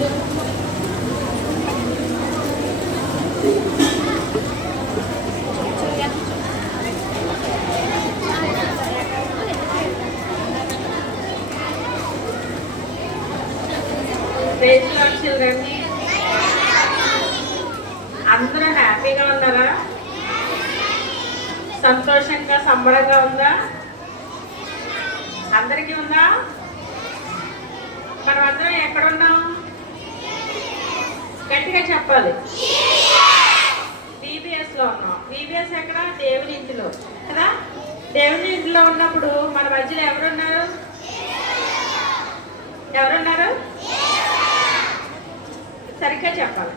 Praise lord children. అందరూ హ్యాపీగా ఉన్నారా? సంతోషంగా సంబరంగా ఉందా? అందరికీ ఉందా? మనం అందరం ఎక్కడున్నాం? గట్టిగా చెప్పాలి. VBS లో ఉన్నాం. VBS ఎక్కడ? దేవుని ఇంటిలో కదా. దేవుని ఇంటిలో ఉన్నప్పుడు మన మధ్యలో ఎవరున్నారు? ఎవరున్నారు? సరిగ్గా చెప్పాలి.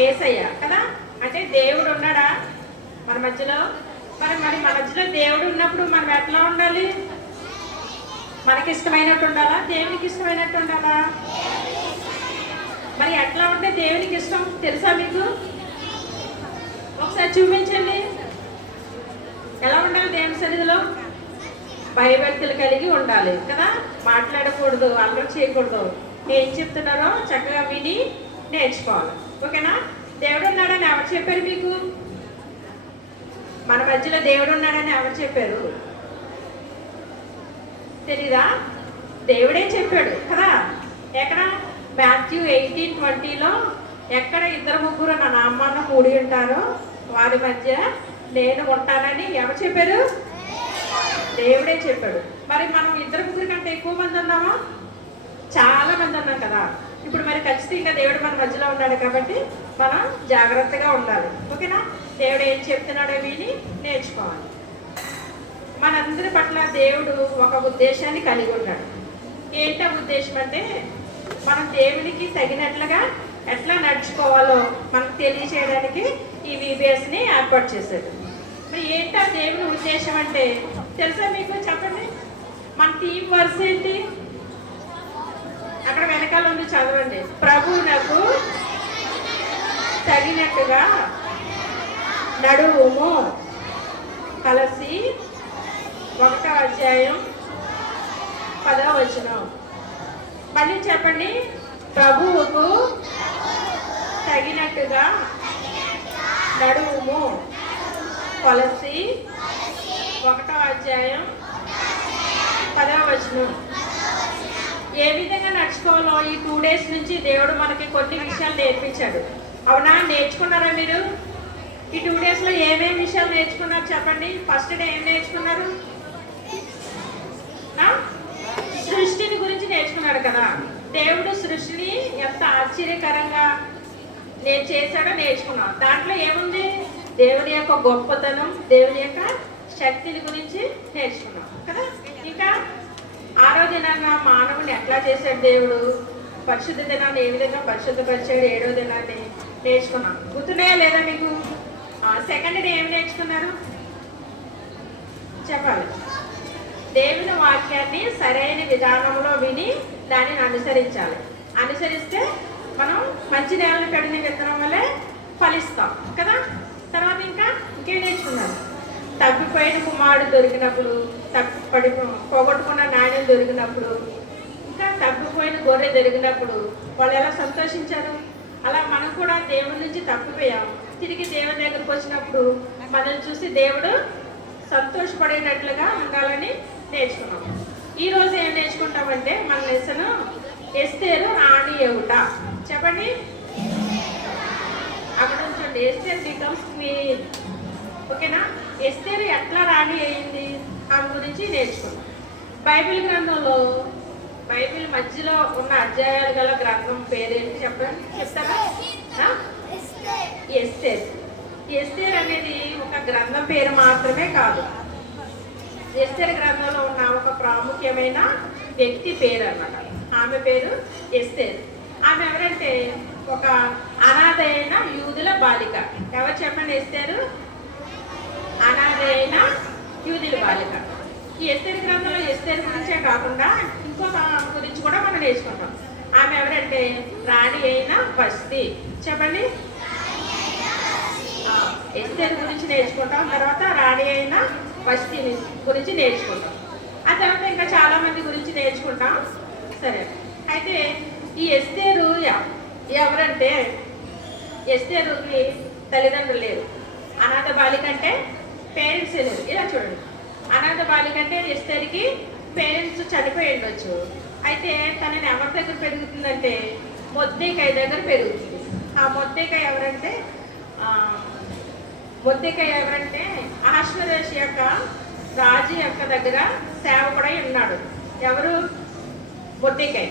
యేసయ్య కదా. అంటే దేవుడు ఉన్నాడా మన మధ్యలో? మరి మన మధ్యలో దేవుడు ఉన్నప్పుడు మనం ఎట్లా ఉండాలి? మనకి ఇష్టమైనట్టు ఉండాలా? దేవునికి ఇష్టమైనట్టు ఉండాలా? మరి ఎట్లా ఉంటే దేవునికి ఇష్టం తెలుసా మీకు? ఒకసారి చూపించండి. ఎలా ఉండాలి దేవుని సన్నిధిలో? భయభక్తులు కలిగి ఉండాలి కదా. మాట్లాడకూడదు, అల్లరి చేయకూడదు. ఏం చెప్తున్నారో చక్కగా విని నేర్చుకోవాలి. ఓకేనా? దేవుడు ఉన్నాడని ఎవరు చెప్పారు మీకు? మన మధ్యలో దేవుడు ఉన్నాడని ఎవరు చెప్పారు? తెలీదా? దేవుడే చెప్పాడు కదా. ఎక్కడ? మాథ్యూ 18:20లో ఎక్కడ ఇద్దరు ముగ్గురు నా నామాన కూడి ఉంటారో వారి మధ్య నేను ఉంటానని ఎవరు చెప్పారు? దేవుడే చెప్పాడు. మరి మనం ఇద్దరు ముగ్గురు కంటే ఎక్కువ మంది ఉన్నామా? చాలా మంది ఉన్నాం కదా. ఇప్పుడు మరి ఖచ్చితంగా దేవుడు మన మధ్యలో ఉన్నాడు కాబట్టి మనం జాగ్రత్తగా ఉండాలి. ఓకేనా? దేవుడు ఏం చెప్తున్నాడో విని నేర్చుకోవాలి. మనందరి పట్ల దేవుడు ఒక ఉద్దేశాన్ని కలిగి ఉన్నాడు. ఏంటో ఉద్దేశం అంటే మనం దేవునికి తగినట్లుగా ఎట్లా నడుచుకోవాలో మనకు తెలియచేయడానికి ఈ VBSని ఏర్పాటు చేశాడు. మరి ఏంటో దేవుని ఉద్దేశం అంటే తెలుసా మీకు? చెప్పండి. మన థీమ్ వర్స్ ఏంటి? అక్కడ వెనకాల ఉంది, చదవండి. ప్రభువునకు తగినట్టుగా నడువుము. కలసి 1వ అధ్యాయం 10వ వచనం. మళ్ళీ చెప్పండి. ప్రభువుకు తగినట్టుగా నడువుము. కొలసి 1వ అధ్యాయం 10వ వచనం. ఏ విధంగా నడుచుకోవాలో ఈ 2 days నుంచి దేవుడు మనకి కొన్ని విషయాలు నేర్పించాడు. అవునా? నేర్చుకున్నారా మీరు? ఈ 2 daysలో ఏమేమి విషయాలు నేర్చుకున్నారు చెప్పండి. ఫస్ట్ డే ఏం నేర్చుకున్నారు? సృష్టిని గురించి నేర్చుకున్నారు కదా. దేవుడు సృష్టిని ఎంత ఆశ్చర్యకరంగా చేశాడో నేర్చుకున్నాం. దాంట్లో ఏముంది? దేవుని యొక్క గొప్పతనం, దేవుని యొక్క శక్తిని గురించి నేర్చుకున్నాం కదా. ఇంకా 6వ దినాన్న మానవుని ఎట్లా చేశాడు దేవుడు, పరిశుద్ధ దినాన్ని ఏ విధంగా పరిశుద్ధపరిచాడు, 7వ దినాన్ని నేర్చుకున్నాం. గుర్తున్నాయా లేదా మీకు? సెకండ్ డే ఏమి నేర్చుకున్నారు చెప్పాలి. దేవుని వాక్యాన్ని సరైన విధానంలో విని దానిని అనుసరించాలి. అనుసరిస్తే మనం మంచి నేలను పడిన విత్తనం వల్లే ఫలిస్తాం కదా. తర్వాత ఇంకేం నేర్చుకున్నారు? తప్పిపోయిన కుమారుడు దొరికినప్పుడు, పోగొట్టుకున్న నాణ్యం దొరికినప్పుడు, ఇంకా తప్పిపోయిన గొర్రె దొరికినప్పుడు వాళ్ళు ఎలా సంతోషించారు. అలా మనం కూడా దేవుడి నుంచి తప్పిపోయాం. తిరిగి దేవుని దగ్గరకు వచ్చినప్పుడు మనల్ని చూసి దేవుడు సంతోషపడేటట్లుగా ఉండాలని నేర్చుకున్నాం. ఈరోజు ఏం నేర్చుకుంటామంటే మన లెసన్ ఎస్తేరు రాణి ఎవుట. చెప్పండి. అక్కడ ఉంచండి. Esther becomes queen. ఓకేనా? ఎస్తేరు ఎట్లా రాణి అయింది ఆమె గురించి నేర్చుకున్నాం. బైబిల్ గ్రంథంలో బైబిల్ మధ్యలో ఉన్న అధ్యాయాలు గల గ్రంథం పేరేంటి చెప్పండి? చెప్తారా? ఎస్తేర్. ఎస్తేర్ అనేది ఒక గ్రంథం పేరు మాత్రమే కాదు. ఎస్తేర్ గ్రంథంలో ఉన్న ఒక ప్రాముఖ్యమైన వ్యక్తి పేరు అన్నమాట. ఆమె పేరు ఎస్తేర్. ఆమె ఎవరంటే ఒక అనాథ అయిన యూదుల బాలిక. ఎవరు చెప్పండి? ఎస్తేరు అనాథ అయిన యూదుల బాలిక. ఈ ఎస్తేర్ గ్రంథంలో ఎస్తేర్ గురించే కాకుండా ఇంకొక గురించి కూడా మనం నేర్చుకుంటాం. ఆమె ఎవరంటే రాణి అయిన వస్తీ. చెప్పండి. ఎస్తేర్ గురించి నేర్చుకుంటాం. తర్వాత రాణి అయిన వస్తీ గురించి నేర్చుకుంటాం. ఆ తర్వాత ఇంకా చాలా మంది గురించి నేర్చుకుంటాం. సరే, అయితే ఈ ఎస్తేరు ఎవరంటే ఎస్తేరుకి తల్లిదండ్రులు లేరు. అనాథ బాలిక అంటే పేరెంట్స్ లేరు. ఇలా చూడండి, అనాథ బాలిక అంటే ఎస్తేరుకి పేరెంట్స్ చనిపోయి ఉండొచ్చు. అయితే తనని ఎవరి దగ్గర పెరుగుతుందంటే మొర్దెకై దగ్గర పెరుగుతుంది. ఆ మొర్దెకై ఎవరంటే అహష్వేరోషు యొక్క రాజు యొక్క దగ్గర సేవకుడై ఉన్నాడు. ఎవరు? మొర్దెకై.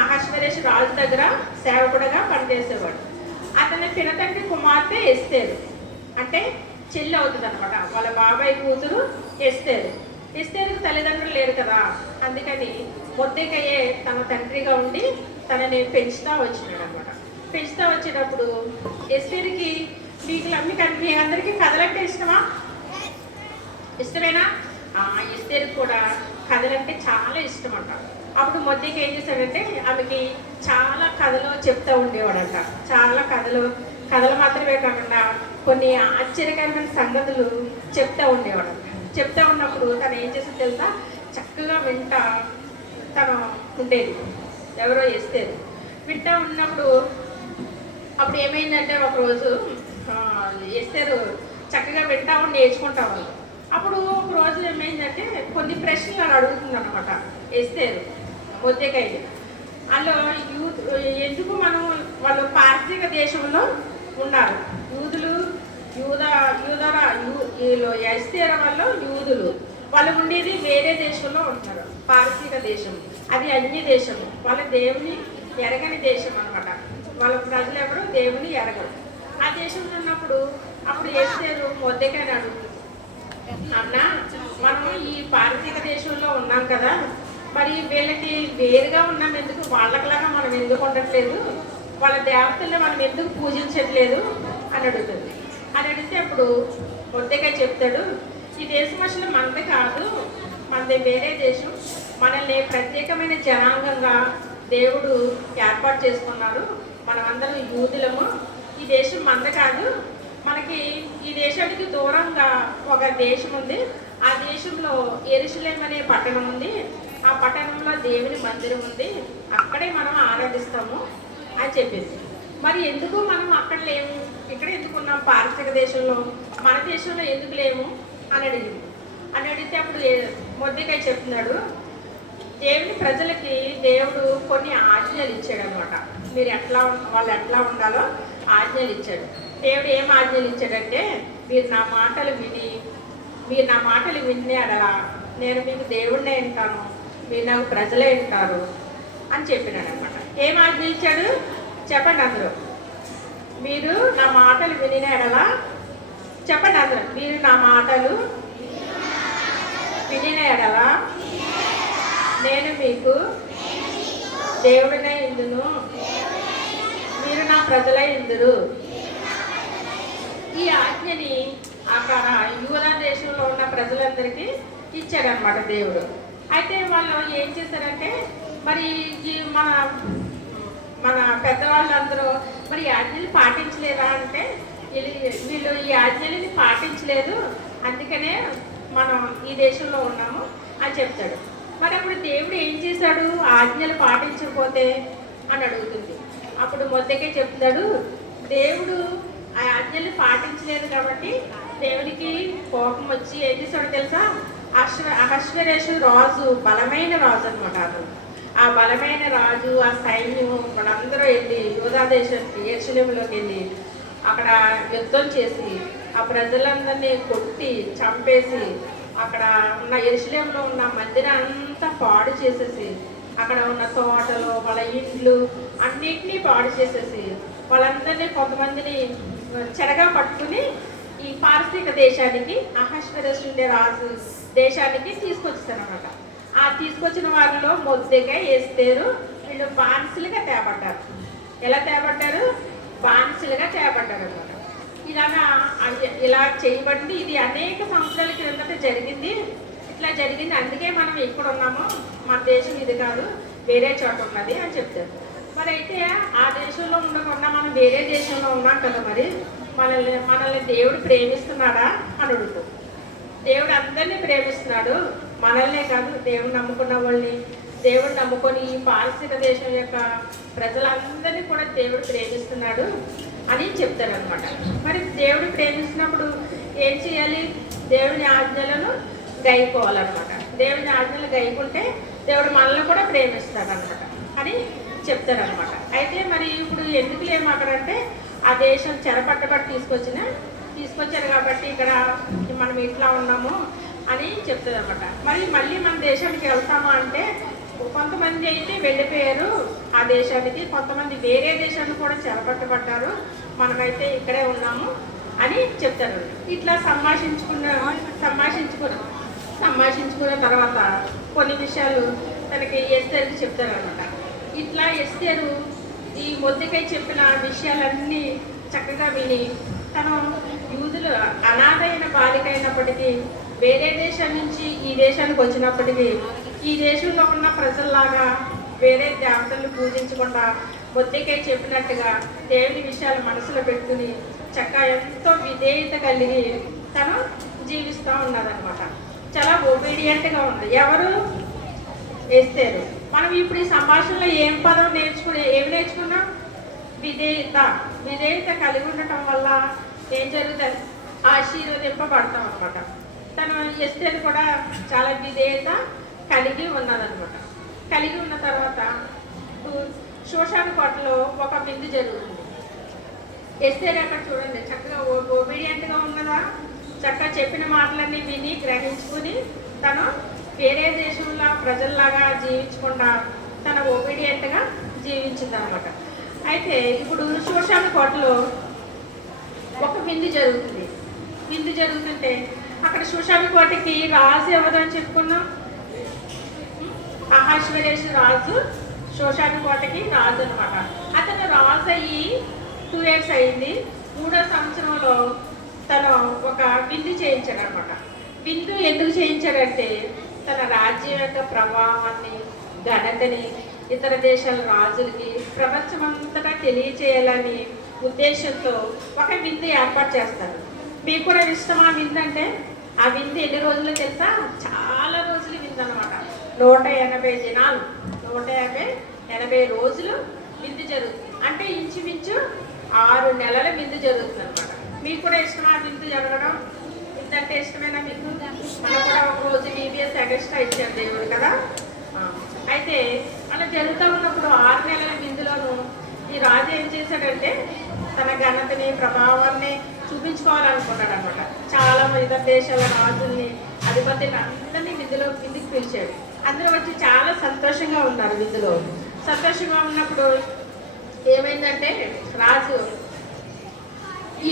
అహష్వేరోషు రాజు దగ్గర సేవకుడుగా పనిచేసేవాడు. అతని పినతండ్రి కుమార్తె ఎస్తేరు, అంటే చెల్లి అవుతుంది అనమాట. వాళ్ళ బాబాయ్ కూతురు ఎస్తేరు. ఎస్తేరుకు తల్లిదండ్రులు లేరు కదా, అందుకని మొర్దెకైయే తన తండ్రిగా ఉండి తనని పెంచుతూ వచ్చినాడు అనమాట. పెంచుతూ వచ్చేటప్పుడు ఎస్తేరుకి మీ అందరికీ కథలంటే ఇష్టమా? ఇష్టమేనా? ఎస్తేరుకి కూడా కథలంటే చాలా ఇష్టం అంట. అప్పుడు మొర్దెకై ఏం చేశాడంటే ఆమెకి చాలా కథలు చెప్తూ ఉండేవాడంట. చాలా కథలు మాత్రమే కాకుండా కొన్ని ఆశ్చర్యకరమైన సంగతులు చెప్తూ ఉండేవాడంట. చెప్తా ఉన్నప్పుడు తను ఏం చేసింది తెలుసా? చక్కగా వింటా తను ఉండేది. ఎవరో ఎస్తేరు వింటా ఉన్నప్పుడు అప్పుడు ఏమైందంటే ఒకరోజు ఎస్తేరు చక్కగా వింటా ఉండి నేర్చుకుంటా ఉంది. అప్పుడు ఒక రోజు ఏమైందంటే కొన్ని ప్రశ్నలు అలా అడుగుతుంది అనమాట ఎస్తేరు మొర్దెకైని. అందులో ఎందుకు వాళ్ళు పారసీక దేశంలో ఉన్నారు. ఎస్తేరు వాళ్ళు యూదులు. వాళ్ళు ఉండేది వేరే దేశంలో ఉంటున్నారు. పారసీక దేశం అది అన్య దేశము. వాళ్ళ దేవుని ఎరగని దేశం అనమాట. వాళ్ళ ప్రజలు ఎవరు దేవుని ఎరగరు. ఆ దేశంలో ఉన్నప్పుడు అప్పుడు ఎస్తేరు మొర్దెకైని అడుగుతుంది, అన్న మనం ఈ పారసీక దేశంలో ఉన్నాం కదా, మరి వీళ్ళకి వేరుగా ఉన్నాం ఎందుకు? వాళ్ళకిలాగా మనం ఎందుకు ఉండట్లేదు? వాళ్ళ దేవతల్ని మనం ఎందుకు పూజించట్లేదు అని అడుగుతుంది. అని అడిగితే అప్పుడు మొర్దెకై చెప్తాడు, ఈ దేశం అసలు మనది కాదు, మనది వేరే దేశం. మనల్ని ప్రత్యేకమైన జనాంగంగా దేవుడు ఏర్పాటు చేసుకున్నారు. మనమందరం యూదులము. ఈ దేశం మనది కాదు. మనకి ఈ దేశానికి దూరంగా ఒక దేశం ఉంది. ఆ దేశంలో యెరూషలేము అనే పట్టణం ఉంది. ఆ పట్టణంలో దేవుని మందిరం ఉంది. అక్కడే మనం ఆరాధిస్తాము అని చెప్పింది. మరి ఎందుకు మనం అక్కడ లేము, ఇక్కడ ఎందుకు ఉన్నాం పారసీక దేశంలో, మన దేశంలో ఎందుకు లేము అని అడిగింది. అని అడిగితే అప్పుడు మొర్దెకై చెప్తున్నాడు, దేవుని ప్రజలకి దేవుడు కొన్ని ఆజ్ఞలు ఇచ్చాడు అనమాట. వాళ్ళు ఎట్లా ఉండాలో ఆజ్ఞలు ఇచ్చాడు. దేవుడు ఏం ఆజ్ఞలు ఇచ్చాడంటే, మీరు నా మాటలు విన్నాడలా నేను మీకు దేవుడినే వింటాను, మీరు నాకు ప్రజలే వింటారు అని చెప్పినాడు అనమాట. ఏం ఆజ్ఞ ఇచ్చాడు చెప్పండి అందరూ. మీరు నా మాటలు వినినాడలా చెప్పండి అందరూ. మీరు నా మాటలు వినినాడలా నేను మీకు దేవుడినే ఇందును, మీరు నా ప్రజలే ఇందురు. ఈ ఆజ్ఞని అక్కడ యూదా దేశంలో ఉన్న ప్రజలందరికీ ఇచ్చాడనమాట దేవుడు. అయితే వాళ్ళు ఏం చేశారంటే, మరి ఈ మన పెద్దవాళ్ళందరూ మరి ఈ ఆజ్ఞలు పాటించలేదా అంటే, వీళ్ళు ఈ ఆజ్ఞలని పాటించలేదు, అందుకనే మనం ఈ దేశంలో ఉన్నాము అని చెప్తాడు. మరి అప్పుడు దేవుడు ఏం చేశాడు? ఆజ్ఞలు పాటించకపోతే అని అడుగుతుంది. అప్పుడు మొర్దెకై చెప్తాడు, దేవుడు ఆ ఆజ్ఞలు పాటించలేదు కాబట్టి దేవునికి కోపం వచ్చి ఏం చేశాడు తెలుసా? అహష్వేరోషు రాజు బలమైన రాజు అనమాట. అతను ఆ బలమైన రాజు, ఆ సైన్యం వాళ్ళందరూ వెళ్ళి యూదా దేశానికి యెరూషలేములోకి వెళ్ళి అక్కడ యుద్ధం చేసి ఆ ప్రజలందరినీ కొట్టి చంపేసి అక్కడ ఉన్న యెరూషలేములో ఉన్న మందిరాన్ని అంతా పాడు చేసేసి అక్కడ ఉన్న తోటలు వాళ్ళ ఇండ్లు అన్నిటినీ పాడు చేసేసి వాళ్ళందరినీ కొంతమందిని చెరగా పట్టుకుని ఈ పారసీక దేశానికి అహష్వేరోషు ఉండే రాజు దేశానికి తీసుకొచ్చేసారనమాట. ఆ తీసుకొచ్చిన వారిలో మొర్దెకై ఎస్తేరు వీళ్ళు బానిసలుగా తేబడ్డారు. ఎలా తేబడ్డారు? బానిసలుగా తేబడ్డారు అనమాట. ఇలా చేయబడింది. ఇది అనేక సంవత్సరాల క్రిందట జరిగింది. ఇట్లా జరిగింది, అందుకే మనం ఇక్కడ ఉన్నాము, మన దేశం ఇది కాదు, వేరే చోట ఉన్నది అని చెప్తారు. మరి అయితే ఆ దేశంలో ఉండకుండా మనం వేరే దేశంలో ఉన్నాం కదా, మరి మనల్ని దేవుడు ప్రేమిస్తున్నాడా అని అడుగుతాం. దేవుడు అందరినీ ప్రేమిస్తున్నాడు, మనల్నే కాదు, దేవుడు నమ్ముకున్న వాళ్ళని దేవుడు నమ్ముకొని ఈ పారసీక దేశం యొక్క ప్రజలందరినీ కూడా దేవుడు ప్రేమిస్తున్నాడు అని చెప్తారనమాట. మరి దేవుడు ప్రేమిస్తున్నప్పుడు ఏం చేయాలి? దేవుని ఆజ్ఞలను గైకోవాలన్నమాట. దేవుని ఆజ్ఞలు గైకుంటే దేవుడు మనల్ని కూడా ప్రేమిస్తాడనమాట అని చెప్తారనమాట. అయితే మరి ఇప్పుడు ఎందుకు లేము అక్కడంటే ఆ దేశం చెరపట్టబట్టి తీసుకొచ్చారు కాబట్టి ఇక్కడ మనం ఇట్లా ఉన్నాము అని చెప్తుంది అనమాట. మరి మళ్ళీ మన దేశానికి వెళ్తాము అంటే కొంతమంది అయితే వెళ్ళిపోయారు ఆ దేశానికి, కొంతమంది వేరే దేశాన్ని కూడా చెరపట్టబడ్డారు, మనమైతే ఇక్కడే ఉన్నాము అని చెప్తారు. ఇట్లా సంభాషించుకున్న తర్వాత కొన్ని విషయాలు తనకి ఎస్తేరుకి చెప్తారనమాట. ఇట్లా ఎస్తేరు ఈ మొర్దెకై చెప్పిన విషయాలన్నీ చక్కగా విని తను యూదులు అనాథైన బాలిక అయినప్పటికీ వేరే దేశం నుంచి ఈ దేశానికి వచ్చినప్పటికీ ఈ దేశంలో ఉన్న ప్రజల్లాగా వేరే దేవతలను పూజించకుండా మొర్దెకై చెప్పినట్టుగా దేవుని విషయాలు మనసులో పెట్టుకుని చక్కగా ఎంతో విధేయత కలిగి తను జీవిస్తూ ఉన్నదనమాట. చాలా ఒబీడియంట్గా ఉంది. ఎవరు? ఎస్తేరు. మనం ఇప్పుడు ఈ సంభాషణలో ఏం పదం ఏమి నేర్చుకున్నాం? విధేయత కలిగి ఉండటం వల్ల ఏం జరుగుతుంది? ఆశీర్వదింపబడతాం అనమాట. తను ఎస్తేరు కూడా చాలా విధేయత కలిగి ఉన్నదనమాట. కలిగి ఉన్న తర్వాత శోషాను కోటలో ఒక విందు జరుగుతుంది. ఎస్తేరు అక్కడ చూడండి చక్కగా ఒబీడియంట్గా ఉన్నదా, చక్కగా చెప్పిన మాటలన్నీ విని గ్రహించుకుని తను వేరే దేశంలో ప్రజల్లాగా జీవించకుండా తన ఒబీడియంట్గా జీవించింది అనమాట. అయితే ఇప్పుడు శోషాను కోటలో ఒక విందు జరుగుతుంది. విందు జరుగుతుంటే అక్కడ శోషాను కోటకి రాజు ఎవరని చెప్పుకున్నాం? అహాశ్వరేషు రాజు శోషాను కోటకి రాజు అనమాట. అతను రాజు అయ్యి 2 years అయింది. 3వ సంవత్సరంలో తను ఒక విందు చేయించాడు అనమాట. విందు ఎందుకు చేయించాడంటే తన రాజ్యం యొక్క ప్రభావాన్ని, ఘనతని ఇతర దేశాల రాజులకి ప్రపంచమంతటా తెలియచేయాలని ఉద్దేశంతో ఒక విందు ఏర్పాటు చేస్తారు. మీకు కూడా ఇష్టం ఆ విందు అంటే? ఆ విందు ఎన్ని రోజులు తెలుసా? చాలా రోజులు విందు అనమాట. 180 దినాలు, 180 రోజులు విందు జరుగుతుంది. అంటే ఇంచుమించు 6 నెలల విందు జరుగుతుంది అనమాట. మీకు కూడా ఇష్టమా విందు జరగడం? విందు అంటే ఇష్టమేనా మీకు? మనం కూడా ఒక రోజు VBS ఎక్స్ట్రా ఇచ్చారు దేవుడు కదా. అయితే అలా జరుగుతూ ఉన్నప్పుడు 6 నెలల విందులోనూ ఈ రాజు ఏం చేశాడంటే తన ఘనతని, ప్రభావాన్ని చూపించుకోవాలనుకున్నాడు అనమాట. చాలా ఇతర దేశాల రాజుల్ని, అధిపతులు అందరినీ విందుకి పిలిచాడు. అందరూ వచ్చి చాలా సంతోషంగా ఉన్నారు. విందులో సంతోషంగా ఉన్నప్పుడు ఏమైందంటే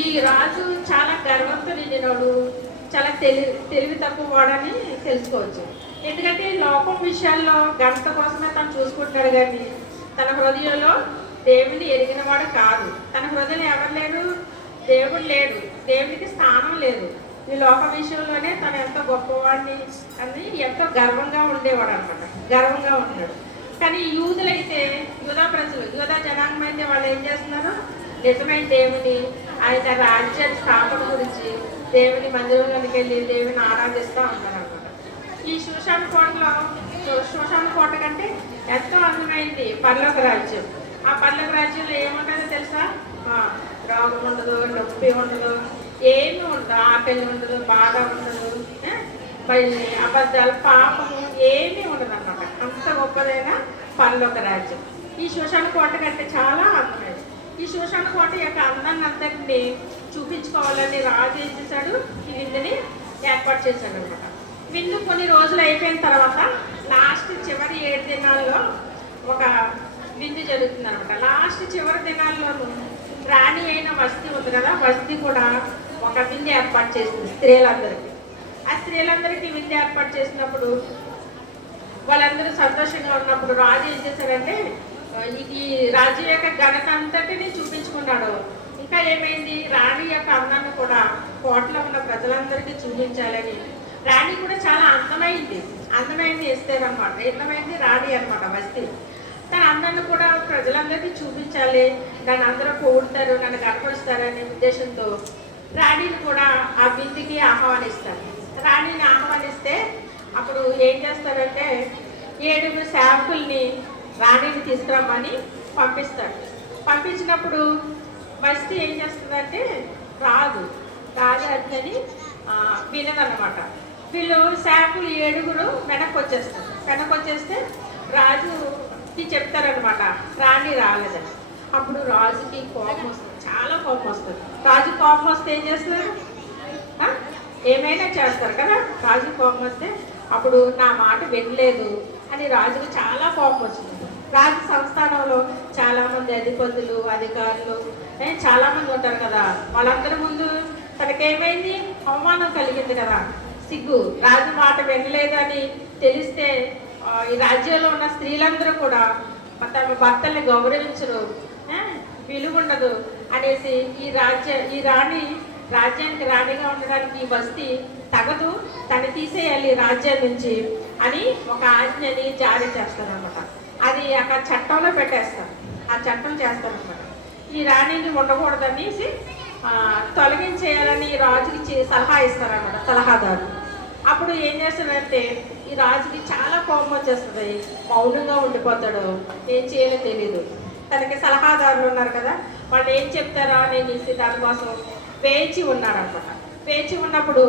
ఈ రాజు చాలా గర్వంతో నిండినోడు, చాలా తెలివి తక్కువ వాడని తెలుసుకోవచ్చు. ఎందుకంటే లోకం విషయాల్లో ఘనత కోసమే తను చూసుకుంటాడు, కానీ తన హృదయంలో దేవుని ఎరిగినవాడు కాదు. తన హృదయం ఎవరు లేరు? దేవుడు లేడు, దేవునికి స్థానం లేదు. ఈ లోక విషయంలోనే తను ఎంతో గొప్పవాడిని అని ఎంతో గర్వంగా ఉండేవాడు అనమాట. గర్వంగా ఉన్నాడు. కానీ యూదులైతే, యూదా జనాంగం అయితే వాళ్ళు ఏం చేస్తున్నారు? నిజమైన దేవుని, ఆయన రాజ్య స్థాపన గురించి దేవుని మందిరంలోకి వెళ్ళి దేవుని ఆరాధిస్తూ ఉంటారు అనమాట. ఈ శోషాను కోట కంటే ఎంతో అందమైంది పరలోక రాజ్యం. ఆ పరలోక రాజ్యంలో ఏముంటుందో తెలుసా? రోగం ఉండదు, నొప్పి ఉండదు, ఏమీ ఉండదు, ఆకలి ఉండదు, బాధ ఉండదు, మళ్ళీ అబద్ధాలు, పాపము ఏమీ ఉండదు అన్నమాట. అంత గొప్పదైన పరలోక రాజ్యం ఈ శోషాను కోట కంటే చాలా అందమైంది. ఈ శోషాను కోట యొక్క అందాన్ని అంతటిని చూపించుకోవాలని రాజు ఏం చేశాడు? ఈ విందుని ఏర్పాటు చేశాడు అనమాట. విందు కొన్ని రోజులు అయిపోయిన తర్వాత లాస్ట్ చివరి 7 దినాల్లో ఒక విందు జరుగుతుంది అనమాట. లాస్ట్ చివరి దినాల్లోనూ రాణి అయిన వస్తీ ఉంది కదా, వస్తీ కూడా ఒక విందు ఏర్పాటు చేసింది స్త్రీలందరికీ. ఆ స్త్రీలందరికీ విందు ఏర్పాటు చేసినప్పుడు వాళ్ళందరూ సంతోషంగా ఉన్నప్పుడు రాజు ఏం చేశారంటే ఈ రాజు యొక్క ఘనత అంతటిని చూపించుకున్నాడు. ఇంకా ఏమైంది? రాణి యొక్క అందాన్ని కూడా కోటలో ఉన్న ప్రజలందరికీ చూపించాలని రాణి కూడా చాలా అందమైంది ఎస్తేర్ అనమాట. అందమైంది రాణి అనమాట వస్తీ. తన అందాన్ని కూడా ప్రజలందరికీ చూపించాలి, దాన్ని అందరూ పొగుడతారు, నన్ను గర్వపరుస్తారనే ఉద్దేశంతో రాణిని కూడా ఆ విందుకి ఆహ్వానిస్తారు. రాణిని ఆహ్వానిస్తే అప్పుడు ఏం చేస్తారంటే 7 సేవకుల్ని రాణిని తీసుకురమ్మని పంపిస్తాడు. పంపించినప్పుడు వస్తీ ఏం చేస్తుందంటే రాదు రాజాజ్ఞని వినదన్నమాట. వీళ్ళు సేవకులు 7 వెనక్కి వచ్చేస్తే రాజుకి చెప్తారనమాట రాణి రాలేదని. అప్పుడు రాజుకి కోపం వస్తుంది, చాలా కోపం వస్తుంది. రాజు కోపం వస్తే ఏం చేస్తారు? ఏమైనా చేస్తారు కదా. రాజు కోపం వస్తే అప్పుడు నా మాట వినలేదు అని రాజుకు చాలా కోపం వచ్చింది. రాజు సంస్థానంలో చాలామంది అధిపతులు అధికారులు చాలామంది ఉంటారు కదా. వాళ్ళందరి ముందు తనకేమైంది? అవమానం కలిగింది కదా, సిగ్గు. రాజు మాట వినలేదని తెలిస్తే ఈ రాజ్యంలో ఉన్న స్త్రీలందరూ కూడా తమ భర్తల్ని గౌరవించరు, విలువ ఉండదు అనేసి ఈ రాణి రాజ్యానికి రాణిగా ఉండడానికి ఈ వస్తీ తగదు, తను తీసేయాలి రాజ్యం నుంచి అని ఒక ఆజ్ఞని జారీ చేస్తారనమాట. అది అక్కడ చట్టంలో పెట్టేస్తారు, ఆ చట్టం చేస్తారనమాట. ఈ రాణిని ఉండకూడదనేసి తొలగించేయాలని రాజుకి సలహా ఇస్తారనమాట, సలహాదారు. అప్పుడు ఏం చేస్తాడంటే ఈ రాజుకి చాలా కోపం వచ్చేస్తుంది, మౌనంగా ఉండిపోతాడు, ఏం చేయాలో తెలీదు. తనకి సలహాదారులు ఉన్నారు కదా, వాళ్ళు ఏం చెప్తారా అనేసి దానికోసం వేచి ఉన్నాడనమాట. వేచి ఉన్నప్పుడు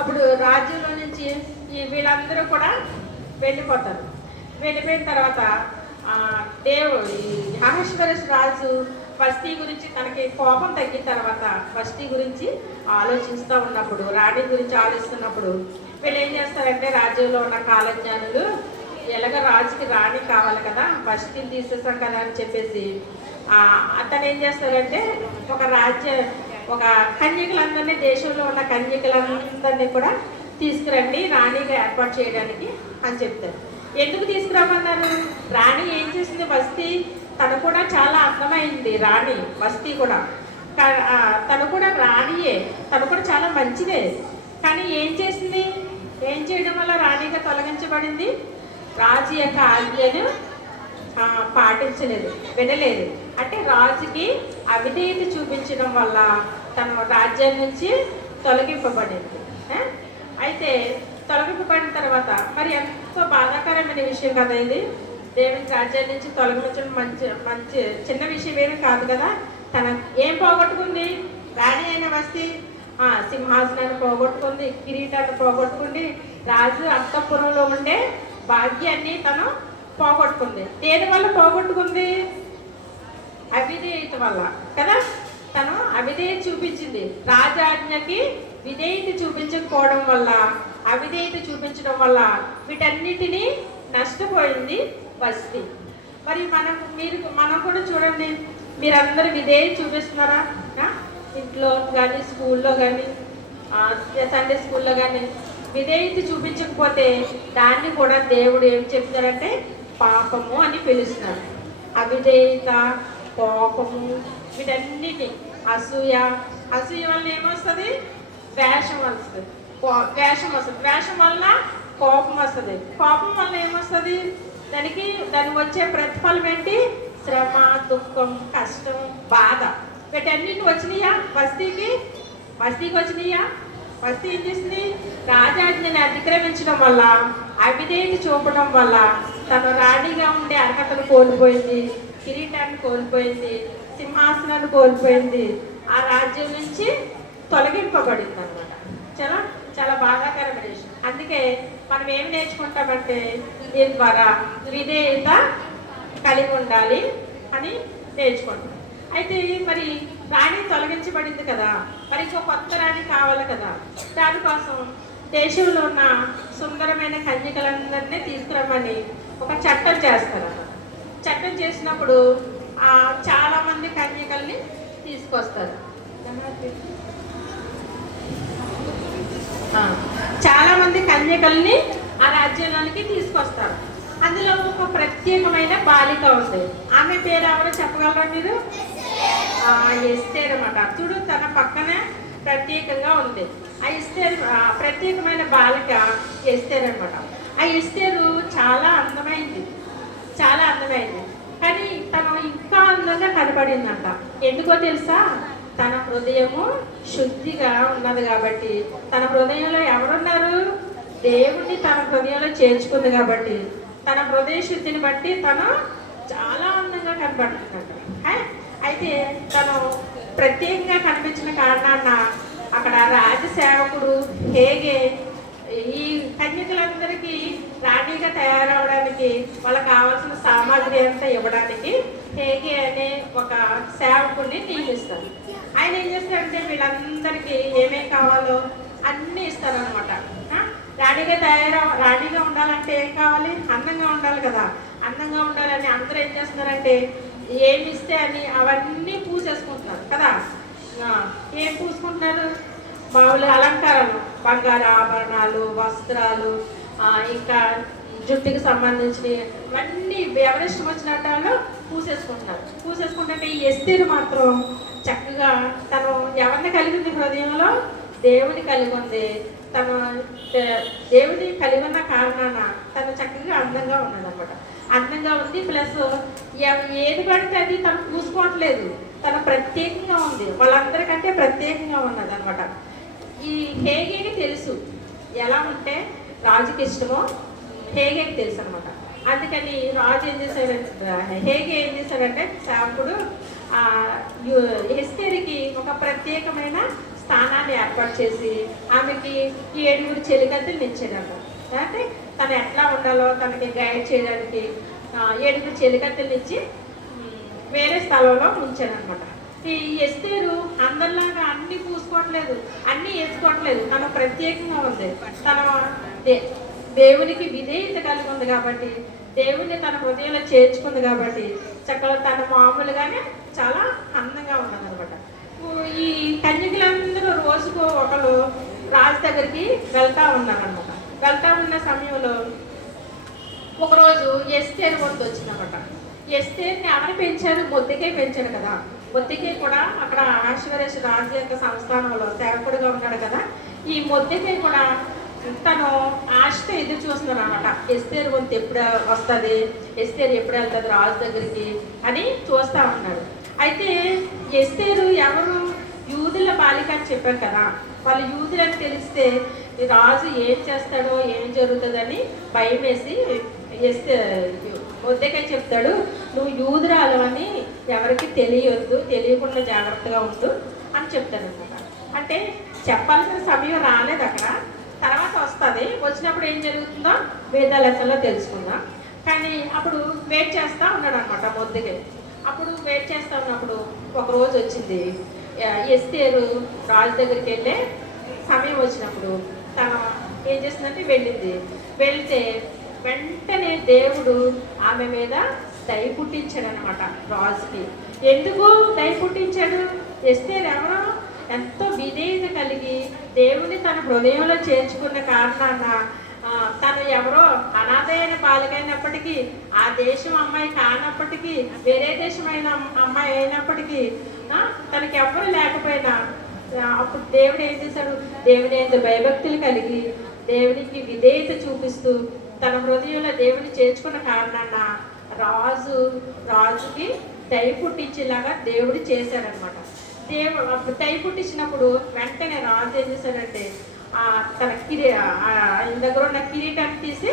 అప్పుడు రాజ్యంలో నుంచి వీళ్ళందరూ కూడా వెళ్ళిపోతారు. వెళ్ళిపోయిన తర్వాత అహష్వేరోషు రాజు వస్తీ గురించి తనకి కోపం తగ్గిన తర్వాత వస్తీ గురించి ఆలోచిస్తూ ఉన్నప్పుడు, రాణి గురించి ఆలోచిస్తున్నప్పుడు వీళ్ళు ఏం చేస్తారంటే రాజ్యంలో ఉన్న కాలజ్ఞానులు ఎలాగ రాజుకి రాణి కావాలి కదా, వస్తీని తీసేసాం కదా అని చెప్పేసి అతను ఏం చేస్తారంటే ఒక కన్యకలందరినీ, దేశంలో ఉన్న కన్యకలందరినీ కూడా తీసుకురండి రాణిగా ఏర్పాటు చేయడానికి అని చెప్తారు. ఎందుకు తీసుకురామన్నారు? రాణి ఏం చేసింది? వస్తీ తను కూడా చాలా అందమైంది రాణి. వస్తీ కూడా తను కూడా రాణియే, తను కూడా చాలా మంచిదే. కానీ ఏం చేసింది? ఏం చేయడం వల్ల రాణిగా తొలగించబడింది? రాజు యొక్క ఆజ్ఞను పాటించలేదు, వినలేదు. అంటే రాజుకి అవిధేయత చూపించడం వల్ల తను రాజ్యం నుంచి తొలగింపబడింది. అయితే తొలగింపబడిన తర్వాత మరి ఎంతో బాధాకరమైన విషయం కదా ఇది. దేవుని రాజ్యం నుంచి తొలగించడం మంచి చిన్న విషయం ఏమీ కాదు కదా. తన ఏం పోగొట్టుకుంది? రాణి అయిన వస్తీ సింహాసనాన్ని పోగొట్టుకుంది, కిరీటాన్ని పోగొట్టుకుంది, రాజు అంతఃపురంలో ఉండే భాగ్యాన్ని తను పోగొట్టుకుంది. దేని వల్ల పోగొట్టుకుంది? అవిధేయత వల్ల కదా. తను అవిధేయత చూపించింది, రాజాజ్ఞకి విధేయత చూపించకపోవడం వల్ల, అవిధేయత చూపించడం వల్ల వీటన్నిటినీ నష్టపోయింది వస్తీ. మరి మనం కూడా చూడండి, మీరందరూ విధేయత చూపిస్తున్నారా? ఇంట్లో కానీ, స్కూల్లో కానీ, సండే స్కూల్లో కానీ విధేయత చూపించకపోతే దాన్ని కూడా దేవుడు ఏం చెప్తారంటే పాపము అని పిలుస్తున్నారు. అవిధేయత, కోపము, వీటన్నిటి అసూయ వల్ల ఏమొస్తుంది? ద్వేషం వస్తుంది. ద్వేషం వల్ల కోపం వస్తుంది. కోపం వల్ల ఏమొస్తుంది? దానికి వచ్చే ప్రతిఫలం ఏంటి? శ్రమ, దుఃఖం, కష్టం, బాధ. వీటన్నిటి వచ్చినాయా వస్తీకి వచ్చినాయా? వస్తీ ఏం చేసింది? రాజాజ్ఞని అతిక్రమించడం వల్ల, అవిధేయత చూపడం వల్ల తను రాణిగా ఉండే అర్హతను కోల్పోయింది, కిరీటాన్ని కోల్పోయింది, సింహాసనాన్ని కోల్పోయింది, ఆ రాజ్యం నుంచి తొలగింపబడింది అనమాట. చాలా చాలా బాధాకరమైన విషయం. అందుకే మనం ఏం నేర్చుకుంటామంటే దీని ద్వారా విధేయత కలిగి ఉండాలి అని నేర్చుకుంటాం. అయితే మరి రాణి తొలగించబడింది కదా, మరి ఇంకో కొత్త రాణి కావాలి కదా. దానికోసం దేశంలో ఉన్న సుందరమైన కన్యకలందరినీ తీసుకురమ్మని ఒక చట్టం చేస్తారు. చట్టం చేసినప్పుడు చాలామంది కన్యకల్ని తీసుకొస్తారు. చాలామంది కన్యకల్ని ఆ రాజ్యంలోనికి తీసుకొస్తారు. అందులో ఒక ప్రత్యేకమైన బాలిక ఉంది. ఆమె పేరు ఎవరో చెప్పగలరా మీరు? ఎస్తేర్ అన్నమాట. చూడు, తన పక్కన ప్రత్యేకంగా ఉంది. ఆ ఎస్తేర్ ప్రత్యేకమైన బాలిక ఎస్తేర్ అనమాట. ఆ ఎస్తేరు చాలా అందమైంది, కానీ తను ఇంకా అందంగా కనపడిందంట. ఎందుకో తెలుసా? తన హృదయము శుద్ధిగా ఉన్నది కాబట్టి. తన హృదయంలో ఎవరున్నారు? దేవుణ్ణి తన హృదయంలో చేర్చుకుంది కాబట్టి తన హృదయ శుద్ధిని బట్టి తను చాలా అందంగా కనబడుతున్నాడు. అయితే తను ప్రత్యేకంగా కనిపించిన కారణాన అక్కడ రాజసేవకుడు హేగే ఈ కన్యకలందరికీ రాణిగా తయారవడానికి వాళ్ళకి కావాల్సిన సామాగ్రి అంతా ఇవ్వడానికి హేగే అనే ఒక సేవకుడిని నియమిస్తారు. ఆయన ఏం చేస్తారంటే వీళ్ళందరికీ ఏమేమి కావాలో అన్నీ ఇస్తారనమాట. రాణిగా ఉండాలంటే ఏం కావాలి? అందంగా ఉండాలి కదా. అందంగా ఉండాలని అందరూ ఏం చేస్తున్నారంటే ఏమి ఇస్తే అని అవన్నీ పూసేసుకుంటున్నారు కదా. ఏం పూసుకుంటున్నారు? మామూలు అలంకారాలు, బంగారు ఆభరణాలు, వస్త్రాలు, ఇంకా జుట్టుకి సంబంధించినవి ఇవన్నీ ఎవరిష్టం వచ్చినట్టు పూసేసుకుంటున్నారు. పూసేసుకుంటే ఈ ఎస్తేరు మాత్రం చక్కగా తను ఎవరిని కలిగి ఉంది? హృదయంలో దేవుని కలిగి ఉంది. తను దేవుని కలిగి ఉన్న కారణాన తను చక్కగా అందంగా ఉన్నదన్నమాట. అందంగా ఉంది. ప్లస్ ఏది పడితే అది తను పూసుకోవట్లేదు. తను ప్రత్యేకంగా ఉంది, వాళ్ళందరికంటే ప్రత్యేకంగా ఉన్నదన్నమాట. ఈ హేగేకి తెలుసు ఎలా ఉంటే రాజుకి ఇష్టమో హేగేకి తెలుసు అనమాట. అందుకని రాజు ఏం చేశాడంటే, హేగే ఏం చేశాడంటే సేవకుడు ఎస్తేరుకి ఒక ప్రత్యేకమైన స్థానాన్ని ఏర్పాటు చేసి ఆమెకి 7 చెలికత్తెలు ఇచ్చాడంట. అంటే తను ఎట్లా ఉండాలో తనకి గైడ్ చేయడానికి 7 చెలికత్తెలు ఇచ్చి వేరే స్థలంలో ఉంచాడనమాట. ఈ ఎస్తేరు అందరిలాగా అన్ని పూసుకోవట్లేదు, అన్నీ వేసుకోవట్లేదు. తను ప్రత్యేకంగా ఉంది. తన దేవునికి విధేయత కలిగి ఉంది కాబట్టి, దేవుని తన హృదయంలో చేర్చుకుంది కాబట్టి చక్కగా తన మామూలుగానే చాలా అందంగా ఉన్నదనమాట. ఈ కన్యకులందరూ రోజుకు ఒకరు రాజు దగ్గరికి వెళ్తా ఉన్నారనమాట. వెళ్తా ఉన్న సమయంలో ఒకరోజు ఎస్తేరు వంతు వచ్చిందనమాట. ఎస్తేరుని ఎవరు పెంచారు? మొద్దుకే పెంచాడు కదా. మొద్దుకే కూడా అక్కడ అహష్వేరోషు రాజు యొక్క సంస్థానంలో సేవకుడిగా ఉన్నాడు కదా. ఈ మొద్దుకే కూడా తను ఆశతో ఎదురు చూస్తున్నాడు అనమాట. ఎస్తేరు వంతు ఎప్పుడు వస్తుంది, ఎస్తేరు ఎప్పుడు వెళ్తుంది రాజు దగ్గరికి అని చూస్తూ ఉన్నాడు. అయితే ఎస్తేరు ఎవరు? యూదుల బాలిక అని చెప్పారు కదా. వాళ్ళు యూదులని తెలిస్తే రాజు ఏం చేస్తాడో ఏం జరుగుతుందని భయం వేసి మొద్దెకాయ చెప్తాడు, నువ్వు యూదురాలు అని ఎవరికి తెలియొద్దు, తెలియకుండా జాగ్రత్తగా ఉండు అని చెప్తాడు అనమాట. అంటే చెప్పాల్సిన సమయం రాలేదు అక్కడ, తర్వాత వస్తుంది. వచ్చినప్పుడు ఏం జరుగుతుందో వేద లెసన్లో తెలుసుకుందాం. కానీ అప్పుడు వెయిట్ చేస్తూ ఉన్నాడు అనమాట మొద్దెకాయ. అప్పుడు వెయిట్ చేస్తూ ఉన్నప్పుడు ఒకరోజు వచ్చింది, ఎస్తేరు రాజు దగ్గరికి వెళ్ళే సమయం వచ్చినప్పుడు తను ఏం చేస్తుందంటే వెళ్ళింది. వెళ్తే వెంటనే దేవుడు ఆమె మీద దయ పుట్టించాడు అనమాట రాజుకి. ఎందుకు దయ పుట్టించాడు? ఎస్తేరు ఎవరో ఎంతో విధేయత కలిగి దేవుని తన హృదయంలో చేర్చుకున్న కారణాన తను ఎవరో అనాథైన బాలికైనప్పటికీ, ఆ దేశం అమ్మాయి కానప్పటికీ, వేరే దేశమైన అమ్మాయి అయినప్పటికీ, తనకి ఎవరు లేకపోయినా అప్పుడు దేవుడు ఏం చేశాడు? దేవుని ఎందు భయభక్తులు కలిగి దేవునికి విధేయత చూపిస్తూ తన హృదయంలో దేవుని చేర్చుకున్న కారణాన రాజుకి దయ పుట్టించేలాగా దేవుడు చేశాడనమాట. అప్పుడు దయ పుట్టించినప్పుడు వెంటనే రాజు ఏం చేశాడంటే తన ఆయన దగ్గర ఉన్న కిరీటాన్ని తీసి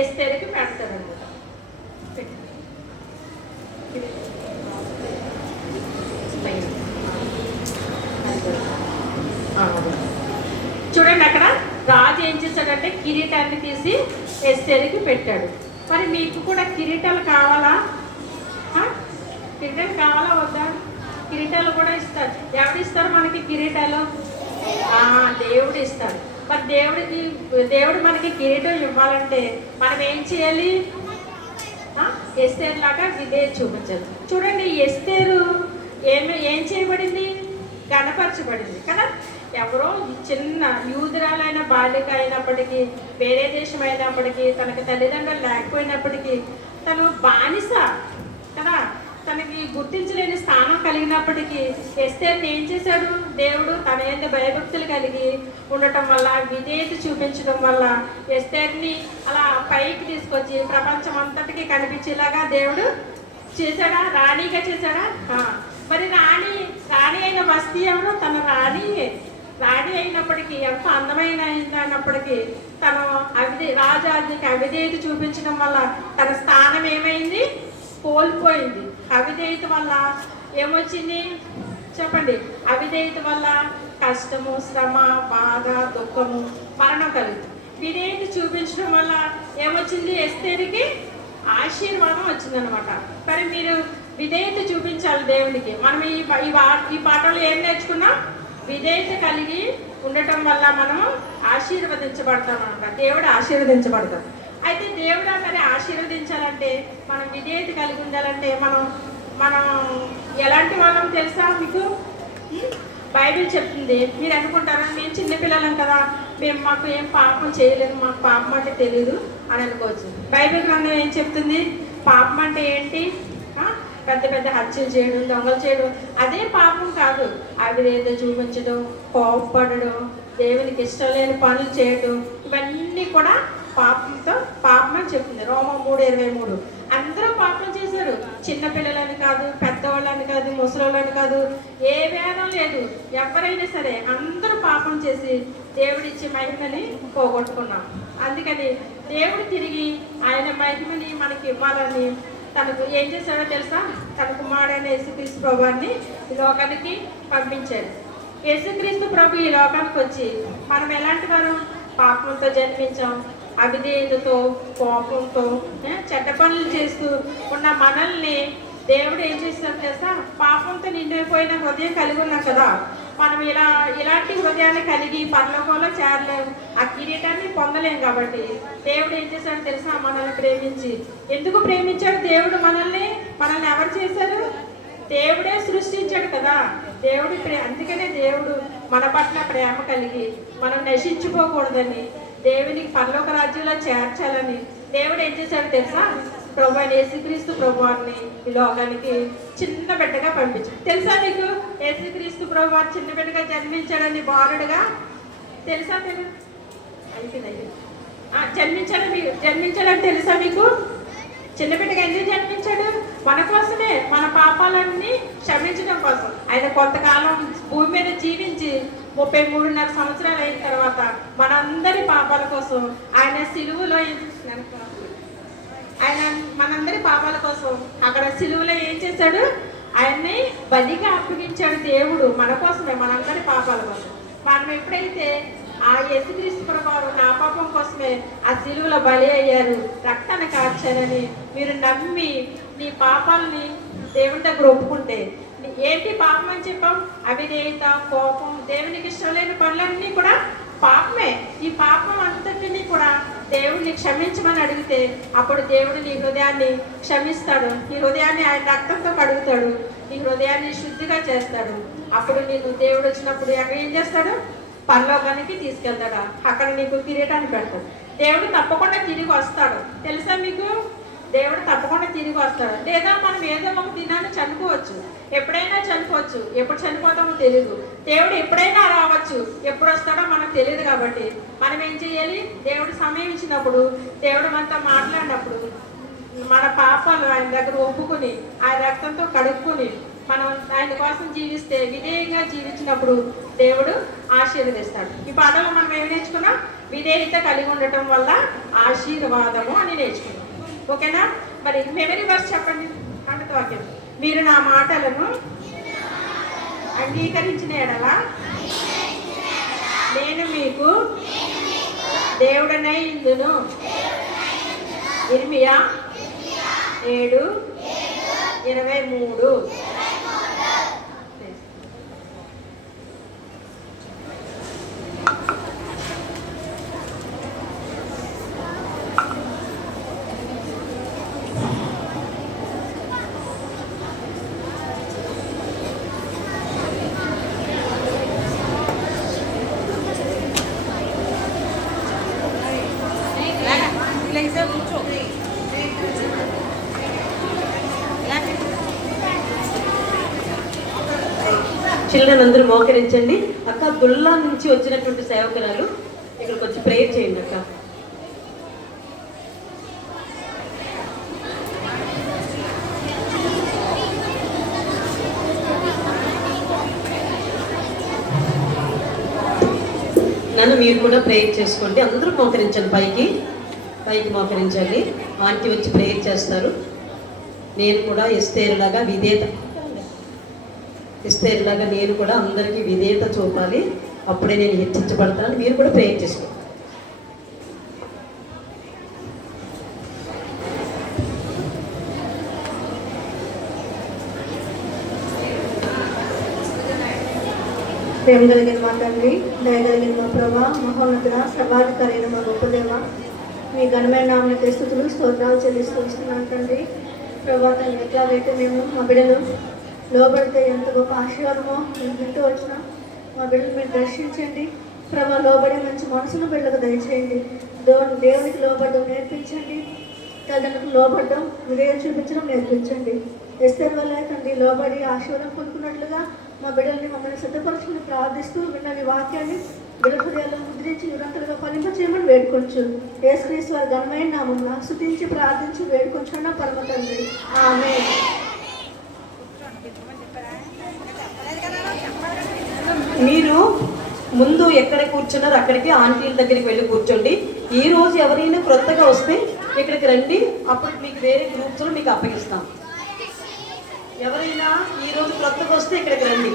ఎస్తేరుకి పెడతాడనమాట. చూడండి, అక్కడ రాజు ఏం చేశాడంటే కిరీటాన్ని తీసి ఎస్తేరుకి పెట్టాడు. మరి మీకు కూడా కిరీటాలు కావాలా? కిరీటాలు కావాలా వద్దా? కిరీటాలు కూడా ఇస్తారు. ఎవరు ఇస్తారు మనకి కిరీటాలు? దేవుడు ఇస్తాడు. మరి దేవుడు మనకి కిరీటం ఇవ్వాలంటే మనం ఏం చేయాలి? ఎస్తేరు లాగా విధేయత చూపించాలి. చూడండి, ఎస్తేరు ఏం చేయబడింది? గణపరచబడింది కదా. ఎవరో చిన్న యూదురాలైన బాలిక అయినప్పటికీ, వేరే దేశం అయినప్పటికీ, తనకి తల్లిదండ్రులు లేకపోయినప్పటికీ, తను బానిస కదా, తనకి గుర్తించలేని స్థానం కలిగినప్పటికీ ఎస్తేరుని ఏం చేశాడు? దేవుడు తన యొక్క భయభక్తులు కలిగి ఉండటం వల్ల, విధేయత చూపించడం వల్ల ఎస్తేరుని అలా పైకి తీసుకొచ్చి ప్రపంచం అంతటికి కనిపించేలాగా దేవుడు చేశాడా? రాణిగా చేశాడా? మరి రాణి అయిన వస్తీ ఎవరు? తన రాణి రాణి అయినప్పటికీ, ఎంత అందమైన అయినప్పటికీ తను రాజానికి అవిధేయత చూపించడం వల్ల తన స్థానం ఏమైంది? కోల్పోయింది. అవిధేయత వల్ల ఏమొచ్చింది చెప్పండి? అవిధేయత వల్ల కష్టము, శ్రమ, బాధ, దుఃఖము, మరణం కలుగుతుంది. విధేయత చూపించడం వల్ల ఏమొచ్చింది? ఎస్తేరికి ఆశీర్వాదం వచ్చిందనమాట. మరి మీరు విధేయత చూపించాలి దేవునికి. మనం ఈ పాఠంలో ఏం నేర్చుకున్నాం? విధేయత కలిగి ఉండటం వల్ల మనం ఆశీర్వదించబడతాం అనమాట. దేవుడు ఆశీర్వదించబడతాం. అయితే దేవుడు మరి ఆశీర్వదించాలంటే, మనం విధేయత కలిగి ఉండాలంటే మనం ఎలాంటి వాళ్ళం తెలుసా మీకు? బైబిల్ చెప్తుంది. మీరు అనుకుంటారా మేము చిన్నపిల్లలం కదా, మాకు ఏం పాపం చేయలేదు, మాకు పాపం అంటే తెలియదు అని అనుకోవచ్చు. బైబిల్ గ్రంథం ఏం చెప్తుంది? పాపం అంటే ఏంటి? పెద్ద పెద్ద హత్యలు చేయడం, దొంగలు చేయడం అదే పాపం కాదు. అవిధేయత చూపించడం, కోపపడడం, దేవునికి ఇష్టం లేని పనులు చేయడం, ఇవన్నీ కూడా పాపం అని చెప్తుంది రోమా 3:23. అందరూ పాపం చేశారు. చిన్నపిల్లలని కాదు, పెద్దవాళ్ళని కాదు, ముసలోళ్ళని కాదు, ఏ భేదం లేదు. ఎవరైనా సరే అందరూ పాపం చేసి దేవుడిచ్చే మహిమని పోగొట్టుకున్నాం. అందుకని దేవుడు తిరిగి ఆయన మహిమని మనకి ఇవ్వాలని తనకు ఏం చేశాడో తెలుసా? తన కుమారుడైన యేసుక్రీస్తు ప్రభువాన్ని ఈ లోకానికి పంపించాడు. యేసుక్రీస్తు ప్రభు ఈ లోకానికి వచ్చి మనం ఎలాంటి వారు? పాపంతో జన్మించాం. అవిధేయతతో, కోపంతో, చెడ్డ పనులు చేస్తూ ఉన్న మనల్ని దేవుడు ఏం చేస్తాడు తెలుసా? పాపంతో నిండిపోయిన హృదయం కలిగి ఉన్నాం కదా. మనం ఇలాంటి హృదయాన్ని కలిగి పరలోకంలో చేరలేము, ఆ కిరీటాన్ని పొందలేము. కాబట్టి దేవుడు ఏం చేశాడు తెలుసా? మనల్ని ప్రేమించి. ఎందుకు ప్రేమించాడు దేవుడు మనల్ని? ఎవరు చేశారు? దేవుడే సృష్టించాడు కదా. అందుకనే దేవుడు మన పట్ల ప్రేమ కలిగి మనం నశించిపోకూడదని, దేవునికి పరలోక రాజ్యంలో చేర్చాలని దేవుడు ఏం చేశాడు తెలుసా? ప్రభు యేసుక్రీస్తు ప్రభువాన్ని ఈ లోకానికి చిన్న బిడ్డగా పంపించాడు. తెలుసా మీకు? యేసుక్రీస్తు ప్రభువారు చిన్న బిడ్డగా జన్మించాడని, బాలుడుగా. తెలుసా? జన్మించాడని తెలుసా మీకు? చిన్న బిడ్డగా ఎందుకు జన్మించాడు? మన కోసమే, మన పాపాలన్నీ క్షమించడం కోసం. ఆయన కొంతకాలం భూమి మీద జీవించి 33.5 సంవత్సరాలు అయిన తర్వాత మనందరి పాపాల కోసం ఆయన సిలువలో మనందరి పాపాల కోసం అక్కడ సిలువలో ఏం చేశాడు? ఆయన్ని బలిగా అప్పగించాడు దేవుడు మన కోసమే, మనందరి పాపాల కోసం. మనం ఎప్పుడైతే ఆ యేసుక్రీస్తు ప్రభువారు నా పాపం కోసమే ఆ సిలువలో బలి అయ్యారు, రక్తాన్ని కార్చారని మీరు నమ్మి నీ పాపాలని దేవుని దగ్గర ఒప్పుకుంటే, ఏంటి పాపం అని చెప్పాం? అవిధేయత, కోపం, దేవునికి ఇష్టం లేని పనులన్నీ కూడా పాపమే. ఈ పాపం అంతటినీ కూడా దేవుడిని క్షమించమని అడిగితే అప్పుడు దేవుడు నీ హృదయాన్ని క్షమిస్తాడు. నీ హృదయాన్ని ఆయన రక్తంతో కడుగుతాడు, నీ హృదయాన్ని శుద్ధిగా చేస్తాడు. అప్పుడు నీకు దేవుడు వచ్చినప్పుడు ఎక్కడ ఏం చేస్తాడు? పరలోకానికి తీసుకెళ్తాడు. అక్కడ నీకు కిరీటాన్ని పెడతాడు. దేవుడు తప్పకుండా తిరిగి వస్తాడు. తెలుసా మీకు? దేవుడు తప్పకుండా తిరిగి వస్తాడు. లేదా మనం ఏదో ఒక దినాన్ని చనిపోవచ్చు, ఎప్పుడైనా చనిపోవచ్చు. ఎప్పుడు చనిపోతామో తెలియదు. దేవుడు ఎప్పుడైనా రావచ్చు, ఎప్పుడు వస్తాడో మనకు తెలియదు. కాబట్టి మనం ఏం చేయాలి? దేవుడు సమయం ఇచ్చినప్పుడు, దేవుడు మనతో మాట్లాడినప్పుడు మన పాపాలు ఆయన దగ్గర ఒప్పుకుని ఆయన రక్తంతో కడుక్కుని మనం ఆయన కోసం జీవిస్తే, విధేయంగా జీవించినప్పుడు దేవుడు ఆశీర్వదిస్తాడు. ఈ పాఠంలో మనం ఏమి నేర్చుకున్నాం? విధేయత కలిగి ఉండటం వల్ల ఆశీర్వాదము అని నేర్చుకున్నాం. ఓకేనా? మరి మెమరీ వర్స్ చెప్పండి. అంటే వాక్యం, మీరు నా మాటలను అంగీకరించిన ఎడల నేను మీకు దేవుడనై ఇందును. ఇర్మియా 7:23. చిల్డ్రన్ అందరూ మోకరించండి. అక్క, దుల్లా నుంచి వచ్చినటువంటి సేవకురాలు ఇక్కడికి వచ్చి ప్రేయర్ చేయండి అక్క. నన్ను మీరు కూడా ప్రేయర్ చేసుకోండి. అందరూ మోకరించండి, పైకి పైకి మోకరించండి. ఆంటీ వచ్చి ప్రేయర్ చేస్తారు. నేను కూడా ఎస్తేరులాగా నేను కూడా అందరికీ విధేయత చూపాలి. అప్పుడే నేను హెచ్చించబడతాను. మీరు కూడా ప్రేయర్ చేసుకోండి. ప్రేమ కలిగిన మా తండ్రి, దయగలిగిన మా ప్రభా, మహోన్నతుడ, సర్వాధికారైన మా గొప్ప దేవ, మీ ఘనమైన నామమునకు స్తుతులు స్తోత్రాలు చెల్లిస్తూ వస్తున్నాను తండ్రి. ప్రభా తండ్రి, ఎట్లాగైతే మేము మా బిడ్డలు లోబడితే ఎంత గొప్ప ఆశీర్వాదమో మేము వింటూ వచ్చినాం. మా బిడ్డలు మీరు దర్శించండి ప్రభా. లోబడి మంచి మనసును బిడ్డలకు దయచేయండి. దేవునికి లోబడడం నేర్పించండి. తల్లిదండ్రులకు లోబడడం విధేయం చూపించడం నేర్పించండి. ఎస్తేరు వల్ల తండ్రి లోబడి ఆశీర్వాదం పొందుకున్నట్లుగా మా బిడ్డల్ని మమ్మల్ని సిద్ధపరచుకుని ప్రార్థిస్తూ విన్న వాక్యాన్ని బిడ్డ హృదయాల్లో ముద్రించి నిరంతరంగా ఫలింప చేయమని వేడుకొంచు. యేసుక్రీస్తు వారి ఘనమైన నామమున స్తుతించి ప్రార్థించి వేడుకొంచున్న పరమ తండ్రి, ఆమేన్. మీరు ముందు ఎక్కడ కూర్చున్నారో అక్కడికి ఆంటీల దగ్గరికి వెళ్ళి కూర్చోండి. ఈ రోజు ఎవరైనా క్రొత్తగా వస్తే ఇక్కడికి రండి. అప్పుడు మీకు వేరే గ్రూప్స్లో మీకు అప్పగిస్తాం. ఎవరైనా ఈ రోజు క్రొత్తగా వస్తే ఇక్కడికి రండి.